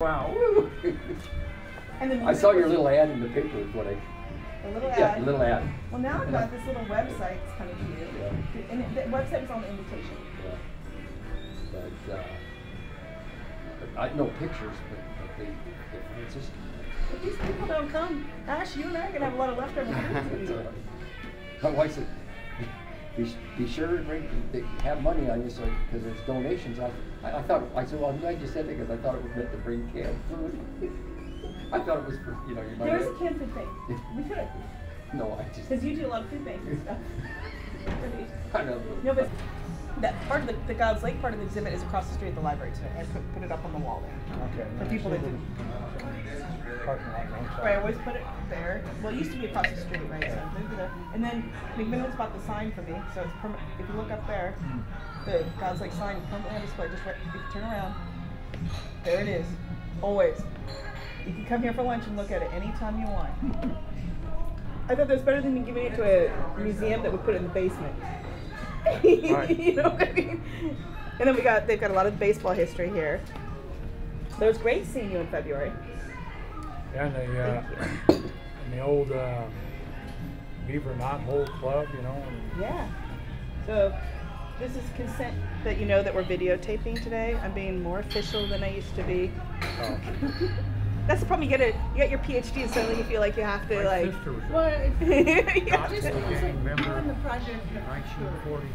Wow. And the I saw your little ad in the paper. Is what I. A little ad. Yeah, a little ad. Well, now I've got this little website. It's kind of cute. Yeah. And the website was on the invitation. Yeah. But I no pictures, but they it's just. If these people don't come, Ash, you and I are gonna have a lot of leftover food to eat. My wife said, be sure to bring, they have money on you, so because there's donations. I thought, I said, well, I'm glad you said that because I thought it was meant to bring canned food. I thought it was for, you know, you might. There's a canned food thing. We could. No, I just. Because you do a lot of food things and stuff. I know. No, but that part of the God's Lake part of the exhibit is across the street at the library today. I put it up on the wall there. Okay. For people that didn't. Right, I always put it there. Well, it used to be across the street, right? So maybe there. And then McMenamins bought the sign for me, so it's permanent. If you look up there, the God's Lake sign is permanently on display. Just right, if you turn around, there it is. Always. You can come here for lunch and look at it anytime you want. I thought that was better than giving it to a museum that would put it in the basement. Right. You know what I mean? And then they've got a lot of baseball history here. It was great seeing you in February. Yeah, and the old Beaver Knot Hole Club, you know. Yeah. So this is consent that you know that we're videotaping today. I'm being more official than I used to be. Oh. That's the problem. You get your PhD, and suddenly you feel like you have to My sister was what? not Just member the project. 1940.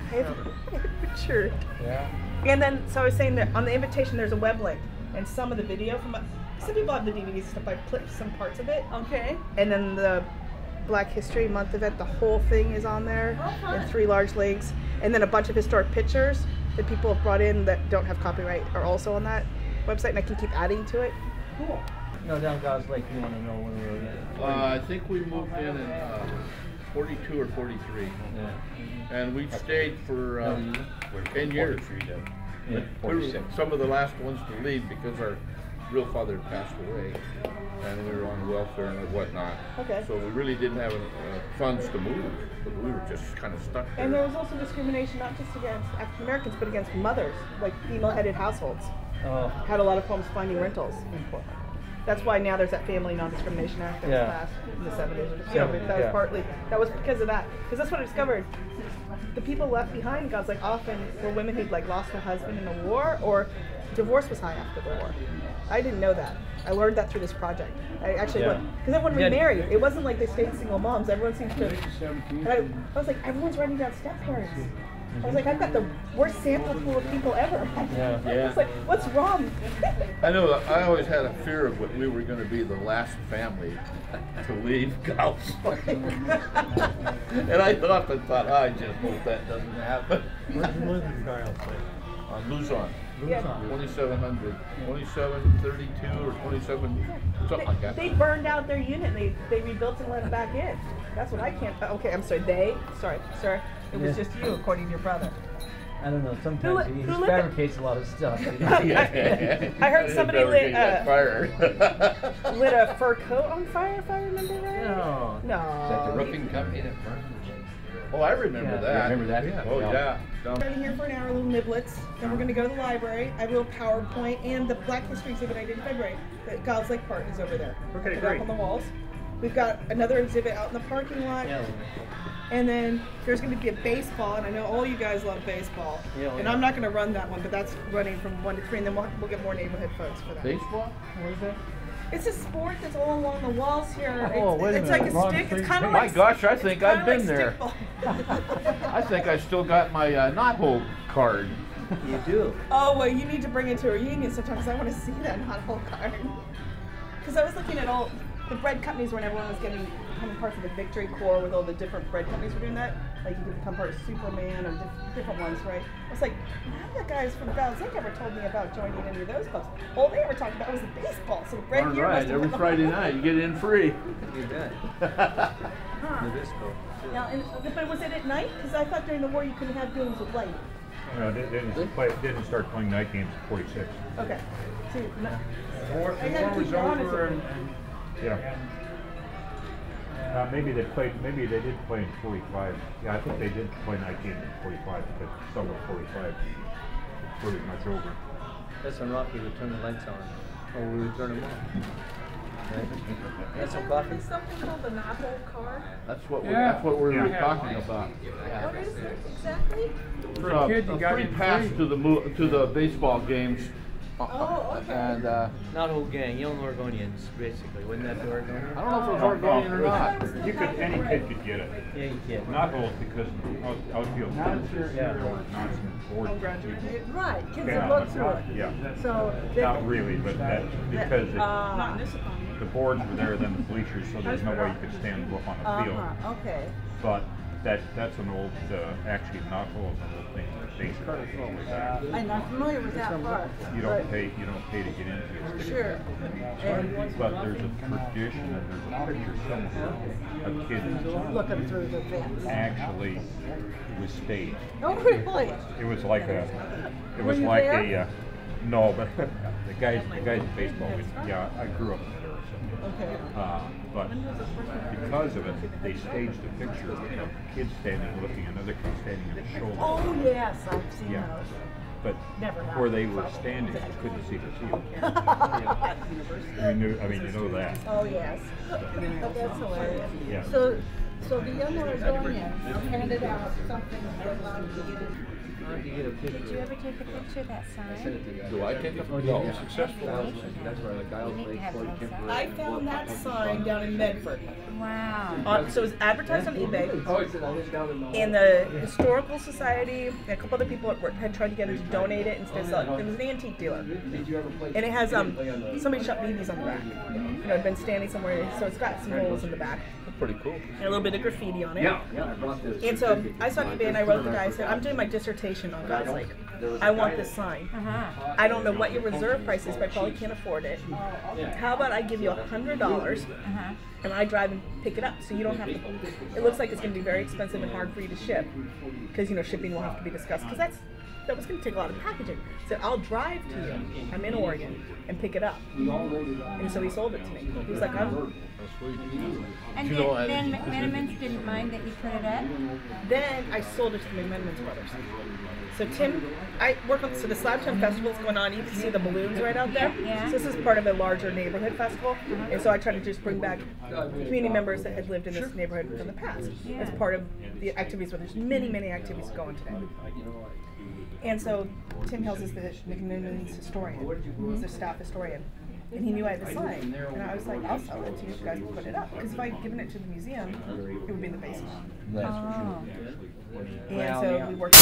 Sure. Yeah. And then, so I was saying that on the invitation, there's a web link, and some of the video from some people have the DVDs and stuff. I clipped some parts of it. Okay. And then the Black History Month event, the whole thing is on there in 3 large links, and then a bunch of historic pictures that people have brought in that don't have copyright are also on that website, and I can keep adding to it. Cool. No, down God's Lake, you want to know when we were there? I think we moved in 42 or 43. Yeah. And we stayed for 10 years. Yeah, We were 46. some of the last ones to leave because our real father passed away and we were on welfare and whatnot. Okay. So we really didn't have funds to move, but we were just kind of stuck there. And there was also discrimination not just against African Americans, but against mothers, like female-headed households. Oh. Had a lot of problems finding rentals in Portland. That's why now there's that Family Non-Discrimination Act that was passed in the 70s. That was because of that. Because that's what I discovered. The people left behind, God's like, often were women who'd like lost a husband in a war, or divorce was high after the war. I didn't know that. I learned that through this project. I actually because everyone remarried. It wasn't like they stayed single moms. Everyone seems to. And I was like, everyone's writing down step parents. I was like, I've got the worst sample pool of people ever. Yeah. I was like, what's wrong? I know I always had a fear of what we were going to be the last family to leave God's Lake. And I thought, I just hope that doesn't happen. Where's the God's Lake? On Luzon. Yeah. 2700, 2732 or 27, something like that. They burned out their unit and they rebuilt and let them back in. That's what I can't. Okay, I'm sorry. Sorry, sir. It was just you, according to your brother. I don't know. Sometimes he fabricates a lot of stuff. You know? I heard somebody lit a fur coat on fire, if I remember right. No. No. Is that the roofing company that burned? Oh, I remember that. You remember that? Yeah. Oh, yeah. We're going here for an hour, little niblets. Then we're going to go to the library. I have a little PowerPoint, and the Black History exhibit I did in February. The God's Lake part is over there. Okay, Put it great. up on the walls. We've got another exhibit out in the parking lot. Yeah. And then there's going to be a baseball, and I know all you guys love baseball. Yeah, and I'm not going to run that one, but that's running from 1 to 3, and then we'll get more neighborhood folks for that. Baseball? What is that? It's a sport that's all along the walls here. Oh, wait a it's minute. like a stick. It's kind of My like. gosh, I think I've been like there. stickball. I think I still got my knothole card. You do. Oh, well, you need to bring it to a reunion sometime because I want to see that knothole card. Because I was looking at all the bread companies when everyone was becoming parts of the Victory Corps with all the different bread companies were doing that. Like you could become part of Superman or different ones, right? I was like, none of the guys from God's Lake ever told me about joining any of those clubs. All they ever talked about was the baseball. So the bread All here right, must have every been Friday night you get in free. You bet. Nabisco. Now, but was it at night? Because I thought during the war you couldn't have games with light. No, they didn't start playing night games in 46. Okay. See, The war I gotta was keep you honest over with me. yeah. Maybe they did play in 45. Yeah, I think they did play night games in 45 because summer 45 was pretty much over. That's when Rocky would turn the lights on. or we would turn them off. Got some coffee? Is something called the not-whole car? That's what we were Yeah. talking about. What is it exactly? For a kid, you got free in pass free. to the baseball games. Oh, okay. And Not whole gang, young Oregonians, basically. Wasn't that the Oregonian? I don't know if it was Oregonian or not. You could, any kid could get it. Yeah, you can. Not whole because outfield Yeah. Oh, graduate. Right, kids Yeah, have looked through it. yeah. So, they, Not really, but that, because Not in this economy. the boards were there, then the bleachers, so there's no way you could stand and look on the field. okay. But that's an old, actually not whole, is an old thing. Basically, I'm not familiar with that part. you don't pay to get into it. Sure. And But there's a tradition and there's a picture somewhere of kids looking through the vents. actually was staged. Oh, really? It was like a, Were you there? no, but the guys in baseball, yeah, I grew up in there, so. Okay. But because of it, they staged a picture of kids standing looking, another kid standing on his shoulder. Oh, yes, I've seen Yeah. those. But Never where they happened. were standing, you couldn't see the field. You know that. Oh, yes. But that's hilarious. Yeah. So the young Oregonians handed out something that allowed you to get in. Did you ever take a picture of that sign? Do I take a photo? Yeah. Successful. That's where the guy You need to was have like those temporary. I found that sign down in Medford. Wow. So it was advertised on eBay. Oh, it's down in the. And the Historical Society and a couple other people at work had tried to get him to donate it instead of sell it. It was an antique dealer. Did you ever play? And it has somebody shot BBs on the back. You know, it'd been standing somewhere, so it's got some holes in the back Pretty cool. and a little bit of graffiti on it. Yeah, I brought this. And so I saw eBay and I wrote the guy. I said, I'm doing my dissertation on God's Lake. I want this sign. Uh-huh. I don't know what your reserve price is, but I probably can't afford it. How about I give you $100 Uh-huh. and I drive and pick it up, so you don't have to. It looks like it's going to be very expensive and hard for you to ship, because shipping will have to be discussed. Because that was going to take a lot of packaging. So I'll drive to you. I'm in Oregon and pick it up. And so he sold it to me. He was like, I'm. And You know, then McMenamins didn't mind that you put it up? Then I sold it to the McMenamins brothers. So Tim, I work on, so the Slab Town Festival's going on. You can see the balloons right out there. Yeah. So this is part of a larger neighborhood festival. And so I try to just bring back community members that had lived in this neighborhood from the past as part of the activities, where there's many, many activities going today. And so Tim Hills is the McMenamins historian. He's the staff historian. And he knew I had the sign. And I was like, I'll sell it to you if you guys put it up. Because if I had given it to the museum, it would be in the basement. Oh. And so we worked.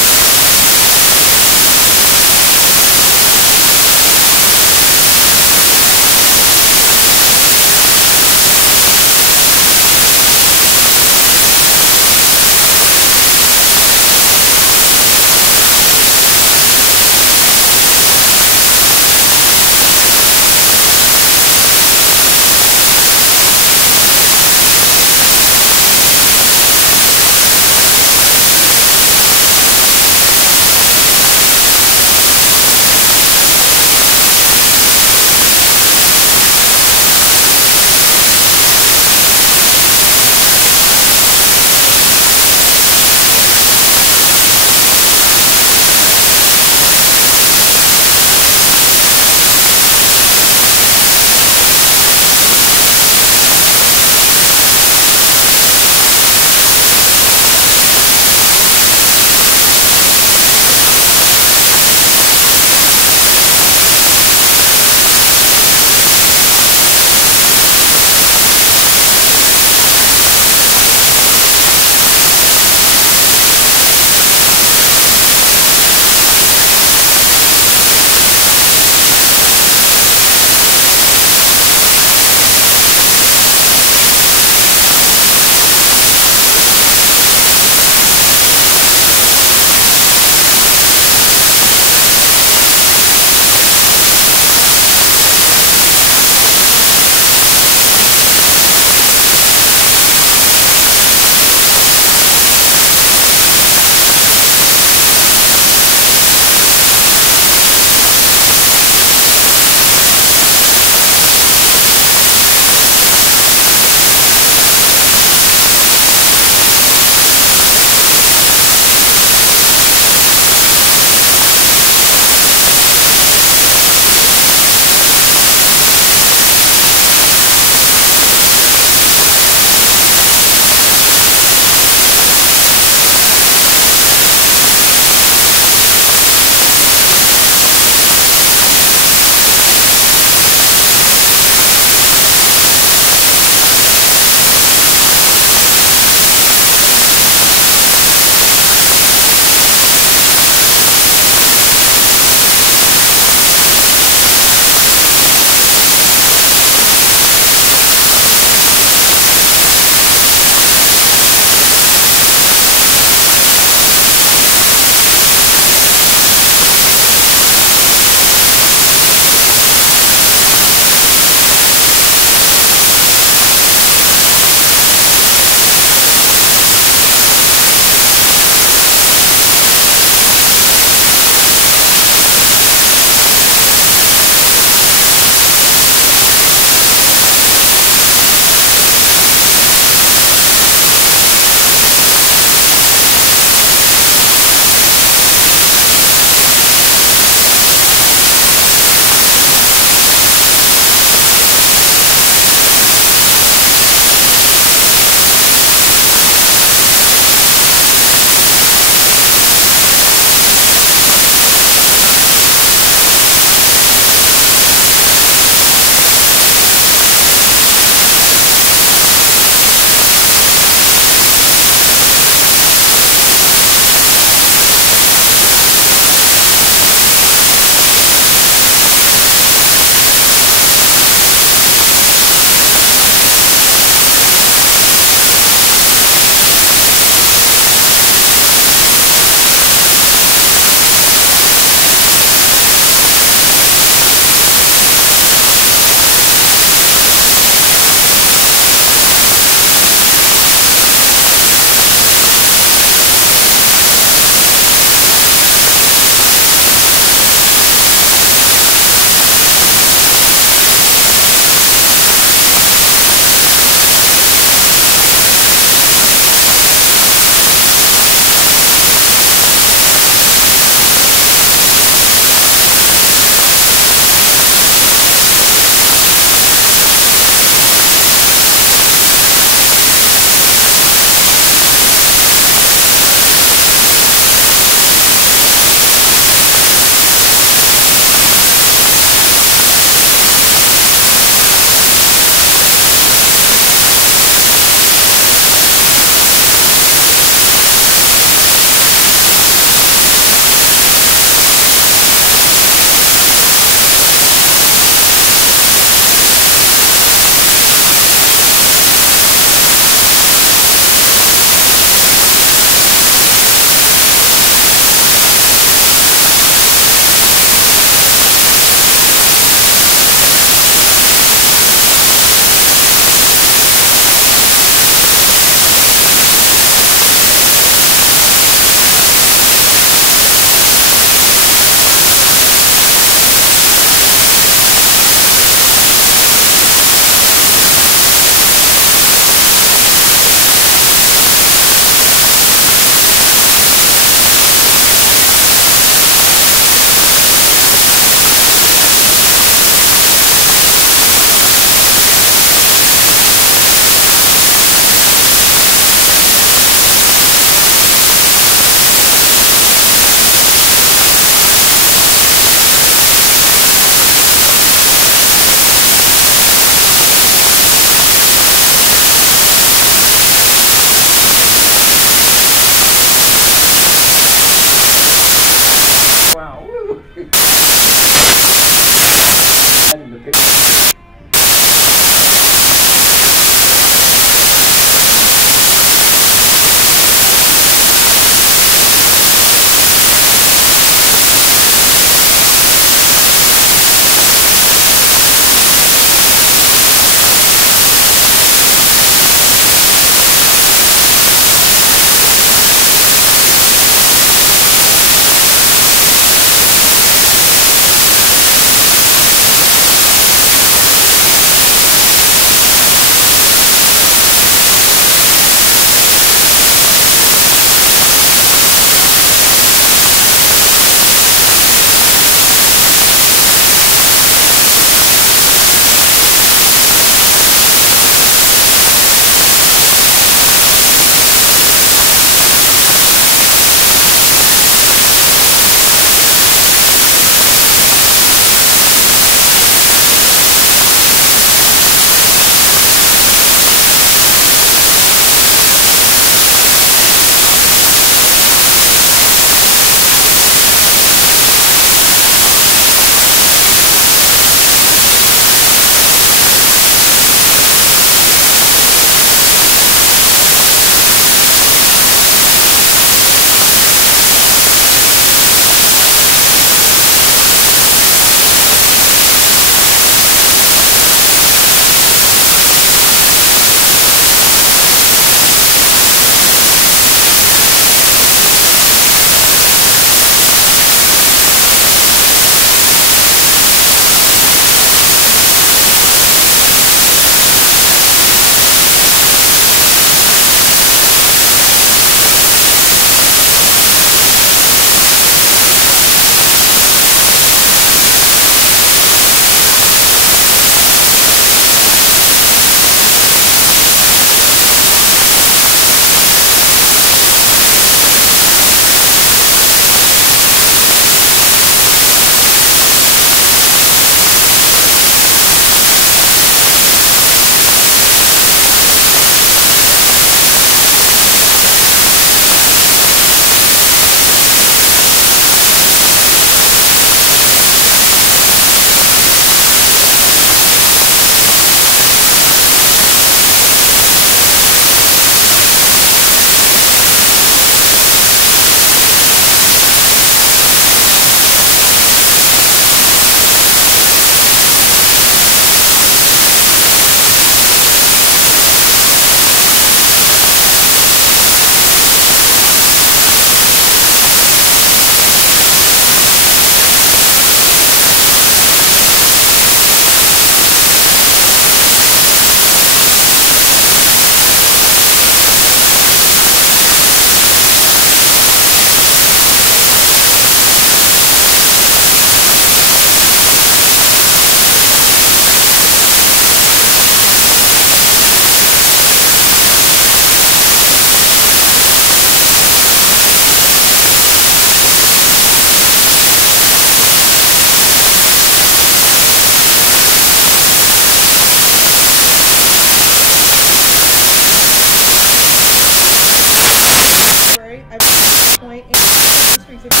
Exhibit.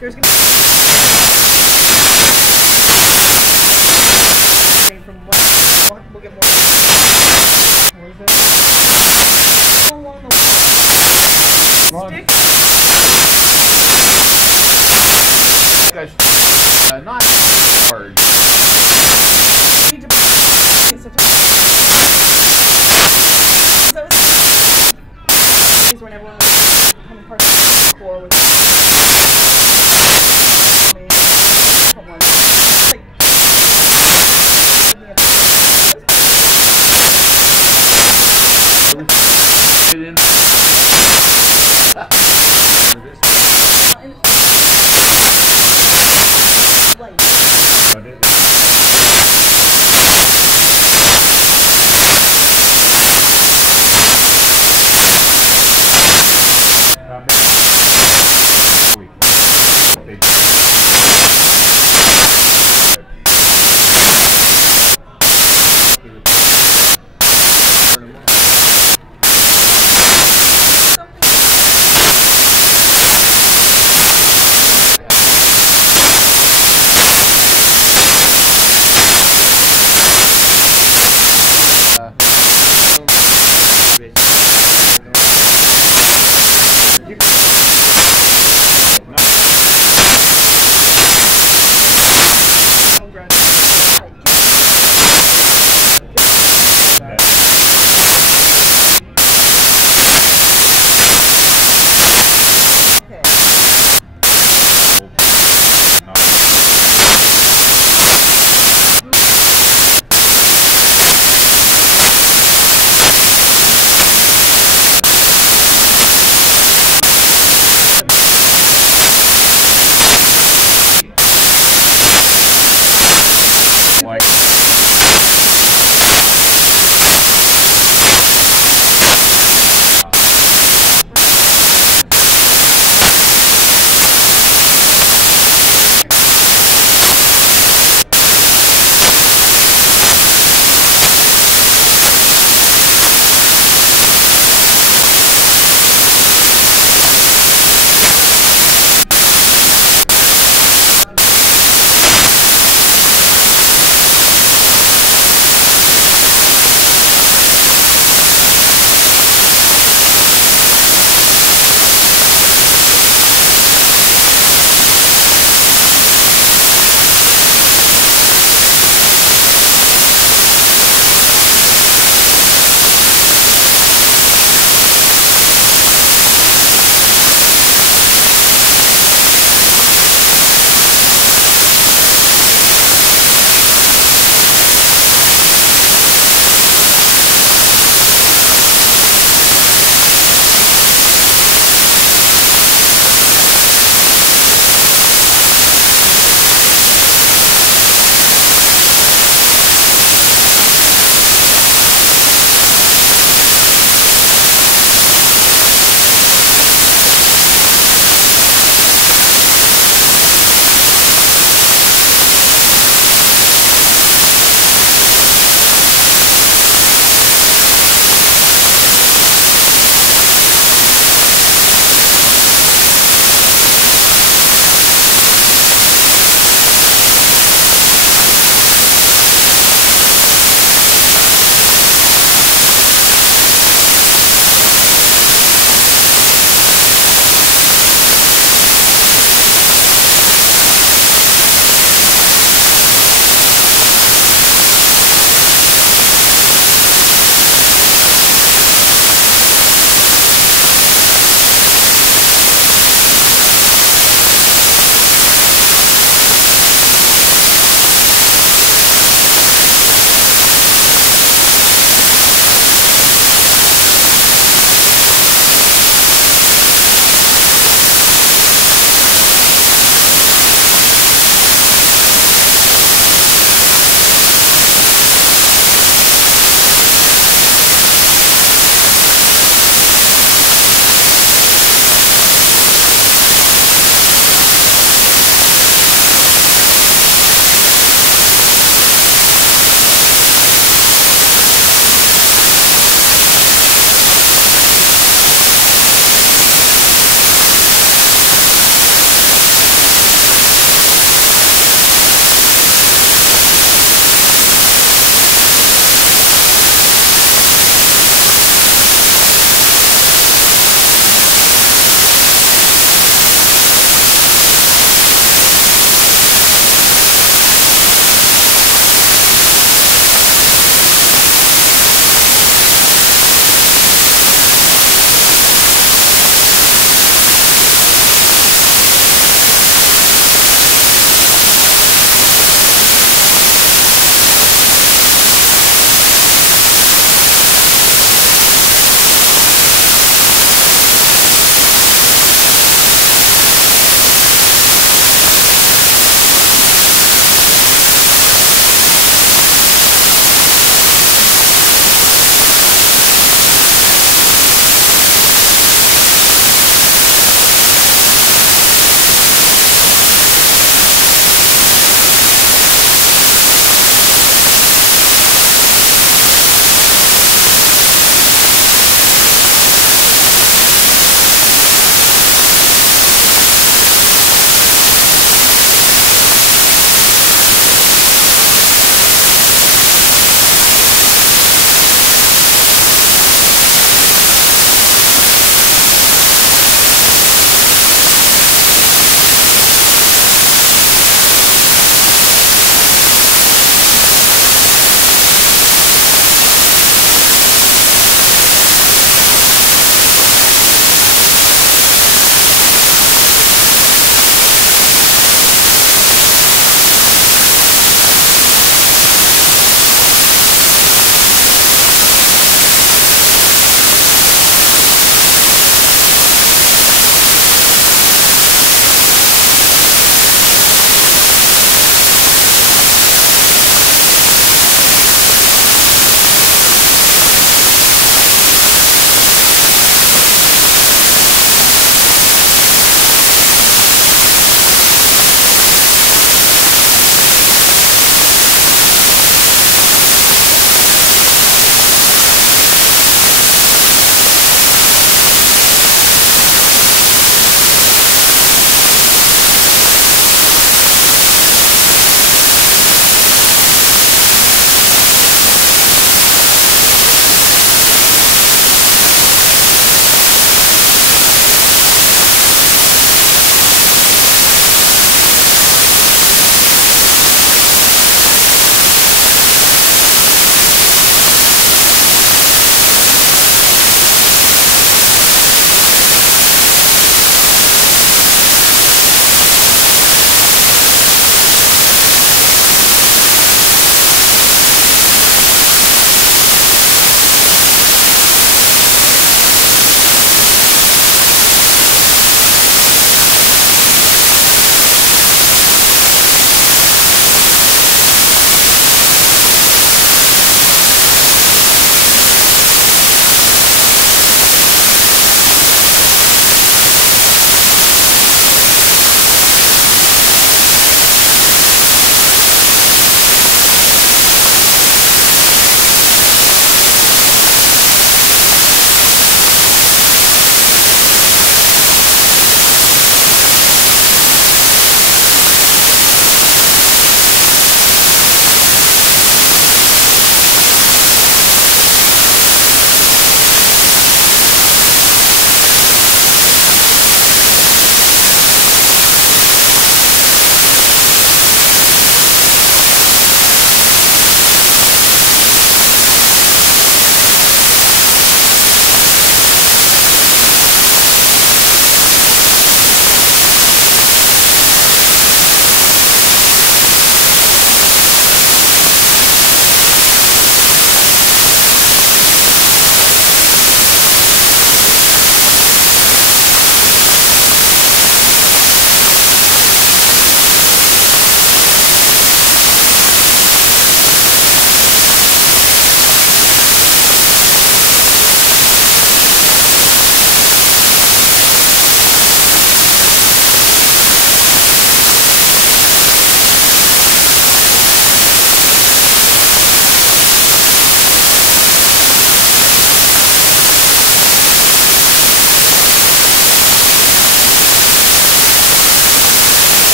There's gonna be from one. We'll get more. What is it? Along the stick. Guys, not hard. Need to get such a when everyone was becoming part of the core with Get in.